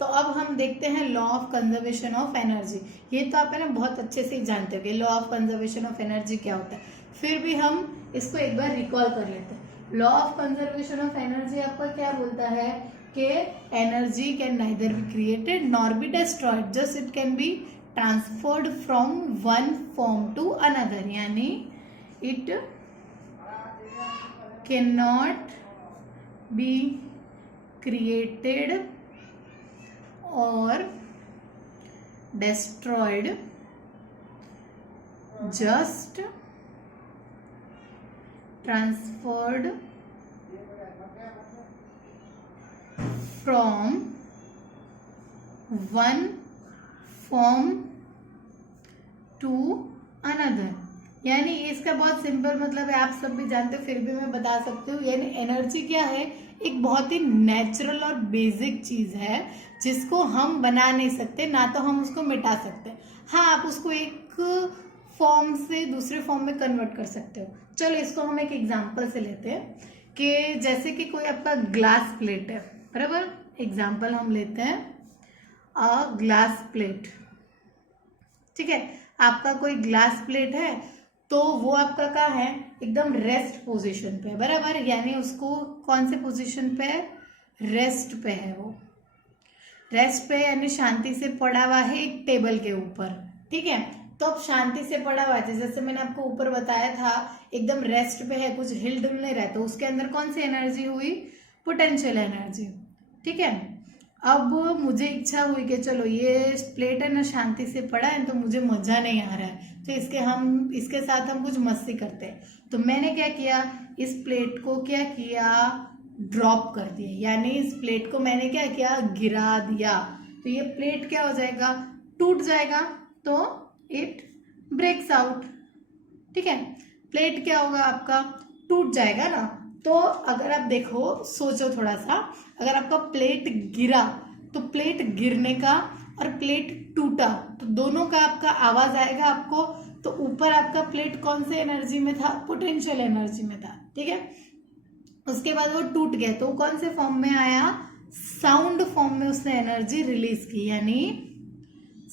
तो अब हम देखते हैं law of conservation of energy. ये तो आप है ना बहुत अच्छे से जानते हो कि law of conservation of energy क्या होता है, फिर भी हम इसको एक बार रिकॉल कर लेते हैं। Law of conservation of energy आपका क्या बोलता है कि energy can neither be created nor be destroyed, just it can be transferred from one form to another, यानी it can not be created or destroyed, just transferred from one form to another। यानी इसका बहुत simple मतलब है, आप सब भी जानते हो फिर भी मैं बता सकती हूँ। यानी एनर्जी क्या है, एक बहुत ही नेचुरल और बेसिक चीज है जिसको हम बना नहीं सकते, ना तो हम उसको मिटा सकते। हाँ, आप उसको एक फॉर्म से दूसरे फॉर्म में कन्वर्ट कर सकते हो। चलो इसको हम एक एग्जांपल से लेते हैं कि जैसे कि कोई आपका ग्लास प्लेट है, बराबर। एग्जांपल हम लेते हैं अ ग्लास प्लेट, ठीक है। आपका कोई ग्लास प्लेट है तो वो आपका क्या है, एकदम रेस्ट पोजीशन पे है, बराबर। यानी उसको कौन से पोजीशन पे है, रेस्ट पे है। वो रेस्ट पे यानी शांति से पड़ा हुआ है एक टेबल के ऊपर, ठीक है। तो अब शांति से पड़ा हुआ है, जैसे मैंने आपको ऊपर बताया था, एकदम रेस्ट पे है, कुछ हिल डुल नहीं रहा, तो उसके अंदर कौन सी एनर्जी हुई, पोटेंशियल एनर्जी, ठीक है। अब मुझे इच्छा हुई कि चलो ये प्लेट है ना शांति से पड़ा है तो मुझे मजा नहीं आ रहा है, तो इसके साथ हम कुछ मस्ती करते हैं। तो मैंने क्या किया, इस प्लेट को क्या किया, ड्रॉप कर दिया। यानी इस प्लेट को मैंने क्या किया, गिरा दिया। तो ये प्लेट क्या हो जाएगा, टूट जाएगा, तो इट ब्रेक्स आउट, ठीक है। प्लेट क्या होगा आपका, टूट जाएगा ना। तो अगर आप देखो, सोचो थोड़ा सा, अगर आपका प्लेट गिरा तो प्लेट गिरने का और प्लेट टूटा तो दोनों का आपका आवाज आएगा आपको। तो ऊपर आपका प्लेट कौन से एनर्जी में था, पोटेंशियल एनर्जी में था, ठीक है। उसके बाद वो टूट गया तो कौन से फॉर्म में आया, साउंड फॉर्म में उसने एनर्जी रिलीज की, यानी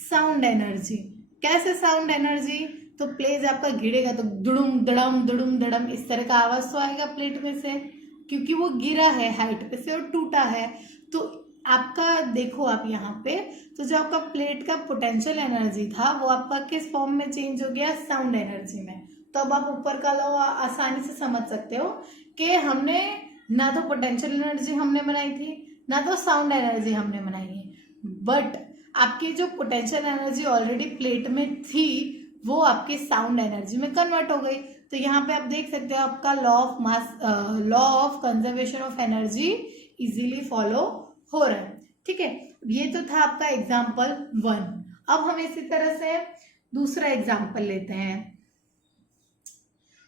साउंड एनर्जी। कैसे साउंड एनर्जी, तो प्लेट आपका गिरेगा तो दुड़ुम दड़म इस तरह का आवाज तो आएगा प्लेट में से, क्योंकि वो गिरा है हाइट पे से और टूटा है। तो आपका देखो आप यहाँ पे, तो जो आपका प्लेट का पोटेंशियल एनर्जी था वो आपका किस फॉर्म में चेंज हो गया, साउंड एनर्जी में। तो अब आप ऊपर का लॉ आसानी से समझ सकते हो कि हमने ना तो पोटेंशियल एनर्जी हमने बनाई थी, ना तो साउंड एनर्जी हमने बनाई है, बट आपकी जो पोटेंशियल एनर्जी ऑलरेडी प्लेट में थी वो आपकी साउंड एनर्जी में कन्वर्ट हो गई। तो यहाँ पे आप देख सकते हो आपका law of conservation of energy easily follow हो रहा है, ठीक है। ये तो था आपका एग्जाम्पल 1। अब हम इसी तरह से दूसरा एग्जाम्पल लेते हैं,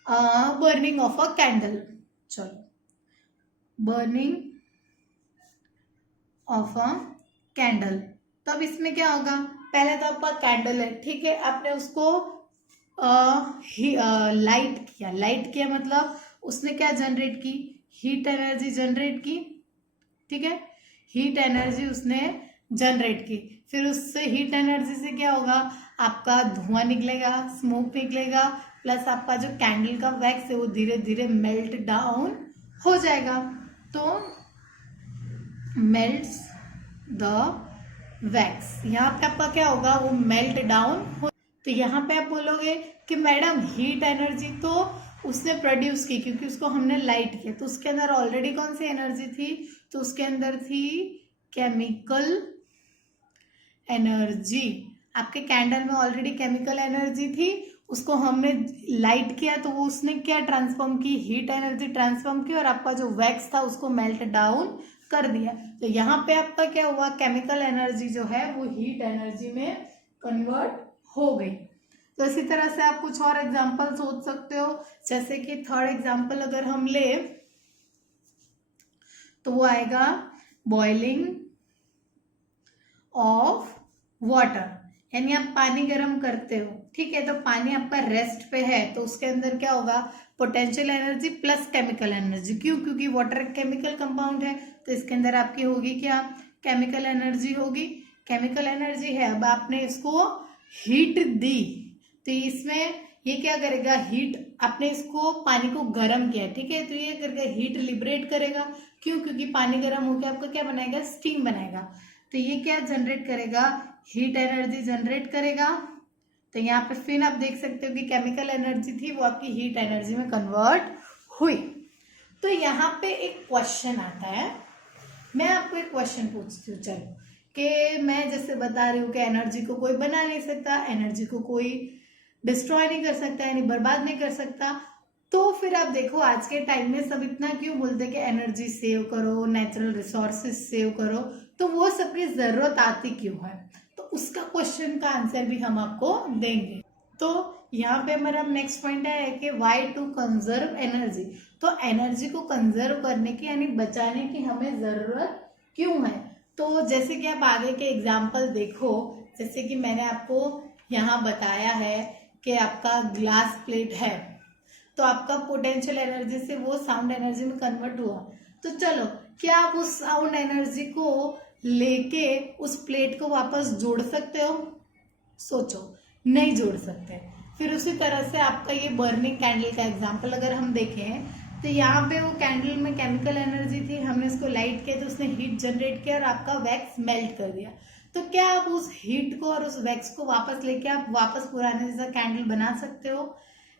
बर्निंग ऑफ अ कैंडल। चलो, बर्निंग ऑफ अ कैंडल। तो अब इसमें क्या होगा, पहले तो आपका कैंडल है, ठीक है, आपने उसको लाइट किया मतलब उसने क्या जनरेट की, हीट एनर्जी जनरेट की, ठीक है। हीट एनर्जी उसने जनरेट की, फिर उससे हीट एनर्जी से क्या होगा, आपका धुआं निकलेगा, स्मोक निकलेगा, प्लस आपका जो कैंडल का वैक्स है वो धीरे धीरे मेल्ट डाउन हो जाएगा। तो मेल्ट्स द वैक्स, यहाँ पे आपका क्या होगा, वो मेल्ट डाउन हो। तो यहाँ पे आप बोलोगे कि मैडम हीट एनर्जी तो उसने प्रोड्यूस की क्योंकि उसको हमने लाइट किया, तो उसके अंदर ऑलरेडी कौन सी एनर्जी थी, तो उसके अंदर थी केमिकल एनर्जी। आपके कैंडल में ऑलरेडी केमिकल एनर्जी थी, उसको हमने लाइट किया तो वो उसने क्या ट्रांसफॉर्म की, हीट एनर्जी ट्रांसफॉर्म की, और आपका जो वैक्स था उसको मेल्ट डाउन कर दिया। तो यहाँ पे आपका क्या हुआ, केमिकल एनर्जी जो है वो हीट एनर्जी में कन्वर्ट हो गई। तो इसी तरह से आप कुछ और एग्जांपल सोच सकते हो, जैसे कि थर्ड एग्जांपल अगर हम ले तो वो आएगा बॉइलिंग ऑफ वाटर, यानी आप पानी गर्म करते हो, ठीक है। तो पानी आपका रेस्ट पे है तो उसके अंदर क्या होगा, potential energy plus chemical energy. क्यों, क्योंकि वाटर एक केमिकल कंपाउंड है, तो इसके अंदर आपकी होगी क्या, केमिकल एनर्जी होगी, केमिकल एनर्जी है। अब आपने इसको हीट दी तो इसमें ये क्या करेगा, हीट, आपने इसको पानी को गर्म किया, ठीक है, तो ये करेगा हीट लिबरेट करेगा। क्यों? क्योंकि पानी गर्म होकर आपका क्या बनाएगा, स्टीम बनाएगा। तो ये क्या जनरेट करेगा, हीट एनर्जी जनरेट करेगा। तो यहाँ पे फिर आप देख सकते हो कि केमिकल एनर्जी थी वो आपकी हीट एनर्जी में कन्वर्ट हुई। तो यहाँ पे एक क्वेश्चन आता है, मैं आपको एक क्वेश्चन पूछती हूँ, चलो, कि मैं जैसे बता रही हूँ कि एनर्जी को कोई बना नहीं सकता, एनर्जी को कोई डिस्ट्रॉय नहीं कर सकता, यानी बर्बाद नहीं कर सकता। तो फिर आप देखो आज के टाइम में सब इतना क्यों बोलते हैं कि एनर्जी सेव करो, नेचुरल रिसोर्सेस सेव करो, तो वो सबकी जरूरत आती क्यों है? तो उसका क्वेश्चन का आंसर भी हम आपको देंगे। तो यहाँ पे मेरा नेक्स्ट पॉइंट है कि व्हाई टू कंजर्व एनर्जी। तो एनर्जी को कंजर्व करने की यानी बचाने की हमें जरूरत क्यों है? तो जैसे कि आप आगे के एग्जाम्पल देखो, जैसे कि मैंने आपको यहाँ बताया है कि आपका ग्लास प्लेट है, तो आपका पोटेंशियल एनर्जी से वो साउंड एनर्जी में कन्वर्ट हुआ। तो चलो, क्या आप उस साउंड एनर्जी को लेके उस प्लेट को वापस जोड़ सकते हो? सोचो, नहीं जोड़ सकते। फिर उसी तरह से आपका ये बर्निंग कैंडल का एग्जांपल अगर हम देखें, तो यहाँ पे वो कैंडल में केमिकल एनर्जी थी, हमने उसको लाइट किया तो उसने हीट जनरेट किया और आपका वैक्स मेल्ट कर दिया। तो क्या आप उस हीट को और उस वैक्स को वापस लेके आप वापस पुराने जैसा कैंडल बना सकते हो?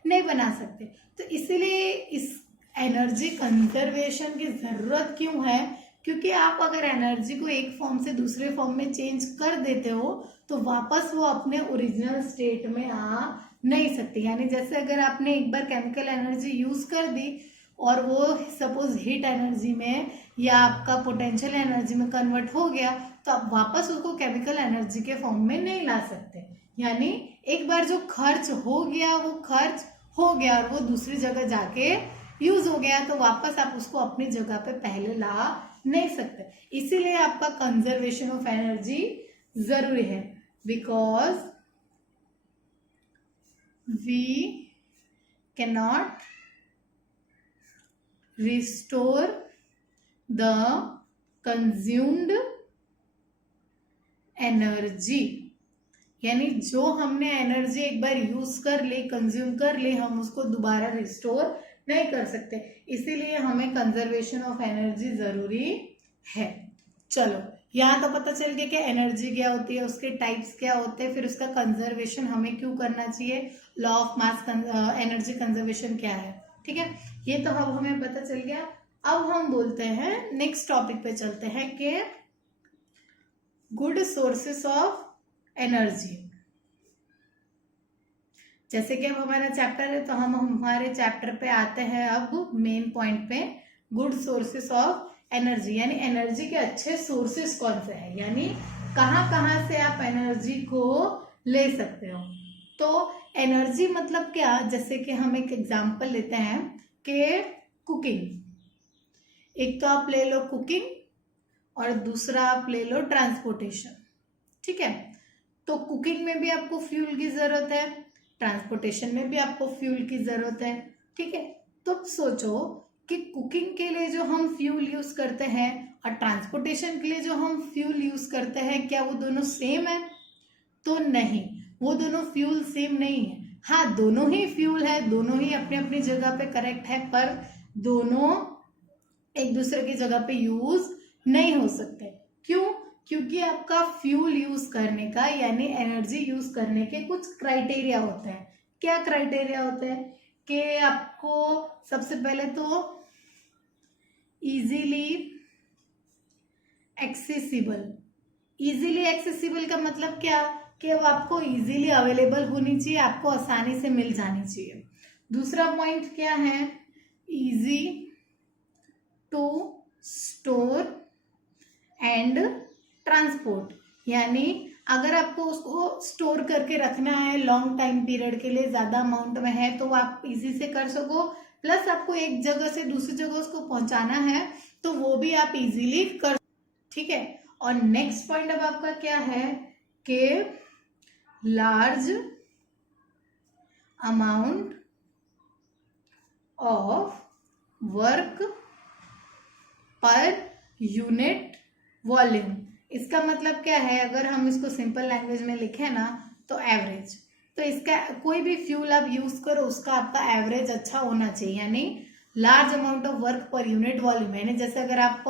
नहीं बना सकते। तो इसीलिए इस एनर्जी कंजर्वेशन की जरूरत क्यों है? क्योंकि आप अगर एनर्जी को एक फॉर्म से दूसरे फॉर्म में चेंज कर देते हो तो वापस वो अपने ओरिजिनल स्टेट में आ नहीं सकती। यानी जैसे अगर आपने एक बार केमिकल एनर्जी यूज कर दी और वो सपोज हीट एनर्जी में या आपका पोटेंशियल एनर्जी में कन्वर्ट हो गया, तो आप वापस उसको केमिकल एनर्जी के फॉर्म में नहीं ला सकते। यानी एक बार जो खर्च हो गया वो खर्च हो गया और वो दूसरी जगह जाके यूज हो गया, तो वापस आप उसको अपनी जगह पे पहले ला नहीं सकते। इसीलिए आपका कंजर्वेशन ऑफ एनर्जी जरूरी है, because we can not restore the consumed energy. यानी जो हमने एनर्जी एक बार यूज कर ली, कंज्यूम कर ली, हम उसको दोबारा रिस्टोर नहीं कर सकते। इसीलिए हमें कंजर्वेशन ऑफ एनर्जी जरूरी है। चलो, यहाँ तो पता चल गया कि एनर्जी क्या होती है, उसके टाइप्स क्या होते हैं, फिर उसका कंजर्वेशन हमें क्यों करना चाहिए, law of mass energy conservation क्या है। ठीक है, ये तो अब हमें पता चल गया। अब हम बोलते हैं नेक्स्ट टॉपिक पे चलते हैं कि गुड सोर्सेस ऑफ एनर्जी। जैसे कि अब हमारा चैप्टर है तो हम हमारे चैप्टर पे आते हैं अब मेन पॉइंट पे, गुड सोर्सेस ऑफ एनर्जी। यानी एनर्जी के अच्छे सोर्सेस कौन से हैं, यानी कहाँ कहाँ से आप एनर्जी को ले सकते हो। तो एनर्जी मतलब क्या, जैसे कि हम एक एग्जांपल लेते हैं कि कुकिंग। एक तो आप ले लो कुकिंग और दूसरा आप ले लो ट्रांसपोर्टेशन। ठीक है, तो कुकिंग में भी आपको फ्यूल की जरूरत है, ट्रांसपोर्टेशन में भी आपको फ्यूल की जरूरत है। ठीक है, तो सोचो कि कुकिंग के लिए जो हम फ्यूल यूज करते हैं और ट्रांसपोर्टेशन के लिए जो हम फ्यूल यूज करते हैं, क्या वो दोनों सेम है? तो नहीं, वो दोनों फ्यूल सेम नहीं है। हाँ, दोनों ही फ्यूल है, दोनों ही अपनी अपनी जगह पे करेक्ट है, पर दोनों एक दूसरे की जगह पे यूज नहीं हो सकते। क्यों? क्योंकि आपका फ्यूल यूज करने का यानी एनर्जी यूज करने के कुछ क्राइटेरिया होते हैं। क्या क्राइटेरिया होते हैं कि आपको सबसे पहले तो इजीली एक्सेसिबल। इजीली एक्सेसिबल का मतलब क्या, कि वो आपको इजीली अवेलेबल होनी चाहिए, आपको आसानी से मिल जानी चाहिए। दूसरा पॉइंट क्या है, easy to store and transport. यानी अगर आपको उसको स्टोर करके रखना है लॉन्ग टाइम पीरियड के लिए, ज्यादा अमाउंट में है, तो आप इजी से कर सको, प्लस आपको एक जगह से दूसरी जगह उसको पहुंचाना है तो वो भी आप इजीली कर। ठीक है, और नेक्स्ट पॉइंट अब आपका क्या है कि large amount of work per unit volume. इसका मतलब क्या है, अगर हम इसको सिंपल लैंग्वेज में लिखें ना तो एवरेज। तो इसका कोई भी फ्यूल आप यूज करो उसका आपका एवरेज अच्छा होना चाहिए, यानी large amount of work per unit volume. यानी जैसे अगर आप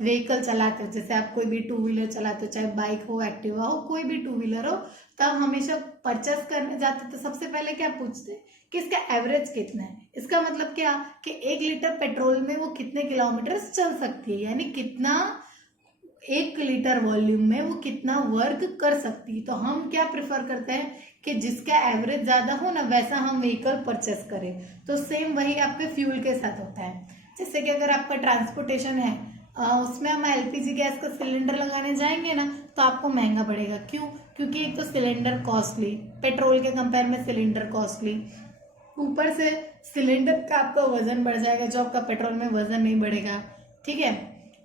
व्हीकल चलाते हो, जैसे आप कोई भी टू व्हीलर चलाते हो, चाहे बाइक हो, एक्टिवा हो, कोई भी टू व्हीलर हो, तब हमेशा परचेस करने जाते तो सबसे पहले क्या पूछते हैं कि इसका एवरेज कितना है। इसका मतलब क्या कि 1 लीटर पेट्रोल में वो कितने किलोमीटर चल सकती है, यानी कितना 1 लीटर वॉल्यूम में वो कितना वर्क कर सकती है। तो हम क्या प्रेफर करते हैं कि जिसका एवरेज ज्यादा हो ना वैसा हम व्हीकल परचेस करें। तो सेम वही आपके फ्यूल के साथ होता है। जैसे कि अगर आपका ट्रांसपोर्टेशन है, उसमें हम एलपीजी गैस का सिलेंडर लगाने जाएंगे ना तो आपको महंगा पड़ेगा। क्यों? क्योंकि एक तो सिलेंडर कॉस्टली, पेट्रोल के कंपेयर में सिलेंडर कॉस्टली, ऊपर से सिलेंडर का आपका वजन बढ़ जाएगा जो आपका पेट्रोल में वजन नहीं बढ़ेगा, ठीक है।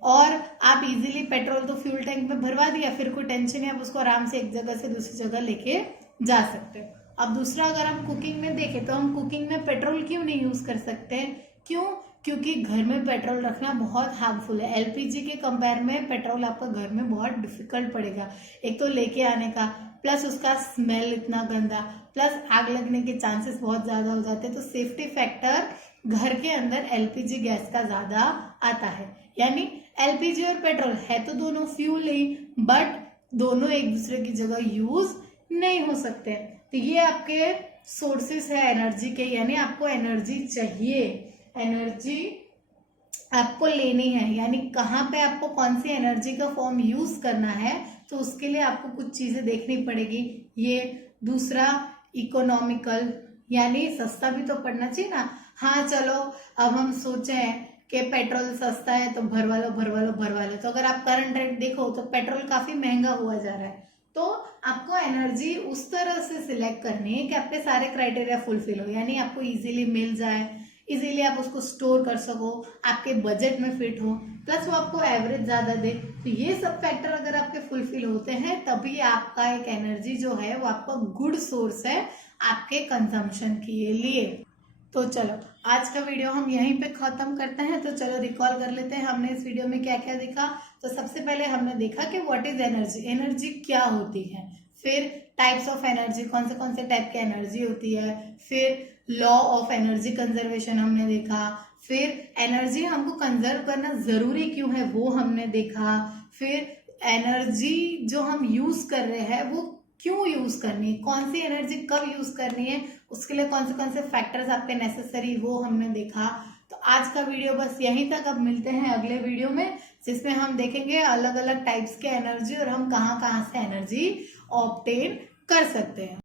और आप इजीली पेट्रोल तो फ्यूल टैंक में भरवा दिया, फिर कोई टेंशन नहीं, आप उसको आराम से एक जगह से दूसरी जगह लेके जा सकते हो। अब दूसरा, अगर हम कुकिंग में देखें तो हम कुकिंग में पेट्रोल क्यों नहीं यूज कर सकते? क्यों? क्योंकि घर में पेट्रोल रखना बहुत हार्मफुल है। एलपीजी के कंपेयर में पेट्रोल आपका घर में बहुत डिफिकल्ट पड़ेगा, एक तो लेके आने का, प्लस उसका स्मेल इतना गंदा, प्लस आग लगने के चांसेस बहुत ज्यादा हो जाते हैं। तो सेफ्टी फैक्टर घर के अंदर एलपीजी गैस का ज्यादा आता है। यानी एलपीजी और पेट्रोल है तो दोनों फ्यूल ही, बट दोनों एक दूसरे की जगह यूज नहीं हो सकते। तो ये आपके सोर्सेस है एनर्जी के, यानी आपको एनर्जी चाहिए, एनर्जी आपको लेनी है, यानी कहाँ पे आपको कौन सी एनर्जी का फॉर्म यूज करना है, तो उसके लिए आपको कुछ चीजें देखनी पड़ेगी। ये दूसरा, इकोनॉमिकल, यानी सस्ता भी तो पड़ना चाहिए ना। हाँ चलो, अब हम सोचे कि पेट्रोल सस्ता है तो भरवा लो भरवा लो भरवा लो, तो अगर आप करंट रेट देखो तो पेट्रोल काफी महंगा हुआ जा रहा है। तो आपको एनर्जी उस तरह से सिलेक्ट करनी है कि आपके सारे क्राइटेरिया फुलफिल हो, यानी आपको इजीली मिल जाए, इजीली आप उसको स्टोर कर सको, आपके बजट में फिट हो, प्लस वो आपको एवरेज ज्यादा दे। तो ये सब फैक्टर अगर आपके फुलफिल होते हैं तभी आपका एक एनर्जी जो है वो आपका गुड सोर्स है आपके कंजम्पशन के लिए। तो चलो आज का वीडियो हम यहीं पे खत्म करते हैं। तो चलो रिकॉल कर लेते हैं हमने इस वीडियो में क्या क्या देखा। तो सबसे पहले हमने देखा कि व्हाट इज एनर्जी, एनर्जी क्या होती है, फिर टाइप्स ऑफ एनर्जी, कौन से टाइप की एनर्जी होती है, फिर लॉ ऑफ एनर्जी कंजर्वेशन हमने देखा, फिर एनर्जी हमको कंजर्व करना जरूरी क्यों है वो हमने देखा, फिर एनर्जी जो हम यूज कर रहे हैं वो क्यों यूज करनी है, कौन सी एनर्जी कब यूज करनी है, उसके लिए कौन से फैक्टर्स आपके नेसेसरी वो हमने देखा। तो आज का वीडियो बस यहीं तक, अब मिलते हैं अगले वीडियो में जिसमें हम देखेंगे अलग अलग टाइप्स के एनर्जी और हम कहाँ कहाँ से एनर्जी ऑब्टेन कर सकते हैं।